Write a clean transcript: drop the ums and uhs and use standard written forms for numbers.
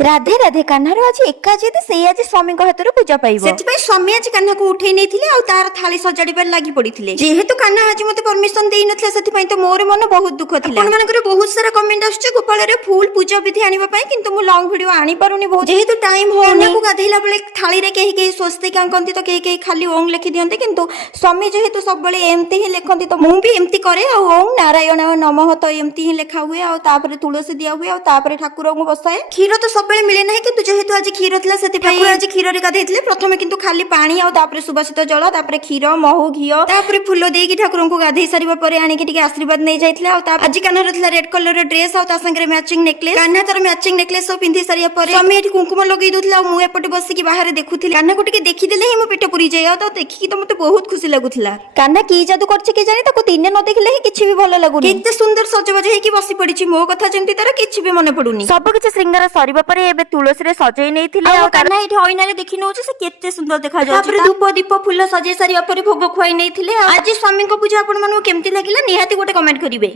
राधे राधे कान्हार आज एका जिद से आज स्वामी हाथ पूजा पाइब से स्वामी आज कान्हा को उठे नहीं तार थाली सजाड़बार लगी पड़ी जेहेतु कान्हा आज मत परमिशन दे ना तो मोर मन बहुत दुख थी बहुत सारा कमेंट आसुचे गोपाल फुल पूजा विधि आने किंतु मु लॉन्ग वीडियो आनी पारुनी बहुत जेहेतु टाइम हो को गाधेला बेले थाली रे कहीं कहीं स्वस्तिक आंकती तो कहीं कहीं खाली ओम लिखि दियंते किंतु स्वामी जेहेतु सब बेले एमती ही लिखती तो मु भी एमती करे ओम नारायण नमः तो एमती ही लिखा हुए आ तापर तुलसी दिया हुए आ तापर ठाकुर को बसाए क्षीर तो सब बेले मिले नहीं किंतु जेहेतु आज क्षीर थिला सेति ठाकुर आज क्षीर रे गाधेइथिले प्रथमे किंतु खाली पानी आ तापर सुबासित जल तापर क्षीर महू घी तापर फूल देकी ठाकुर को गाधेइ सारिबा परे आनिके टिके आशीर्वाद नै जाइथिले आ आज कान्हार थिला रेड कलर रे ड्रेस आ ता संगे मैचिंग नेकलेस कान्हा तार मैचिंग नेकलेस सब पिंधि सारिया परे स्वामी एठी कुंकुम लगेइ दोथिला आ मु एपटे बसिकी बाहर देखुथिले कान्हा को टिके देखि देले ही मो पेट पुरी जाय आ तो देखि तो मते बहुत खुशी लागुथिला कान्हा की जादू करछि के जानि ताको दिने न देखले ही किछि भी भलो लागुनी केते सुंदर सजबाज हेकी बसी पड़िछि मो कथा जेंति तार किछि भी मने पडुनी सब किछि श्रृंगार सरीबा परे एबे तुलसी रे सजै नैथिले आ कान्हा एठी आईना रे देखि नउछि से केते सुंदर देखा जाउछि तापर धूप दीप फूल सजै सारिया परे भोग खुआई नैथिले आज स्वामी को पूजा आपण मानु केमति लागिला निहाती गोटे कमेंट करिवे।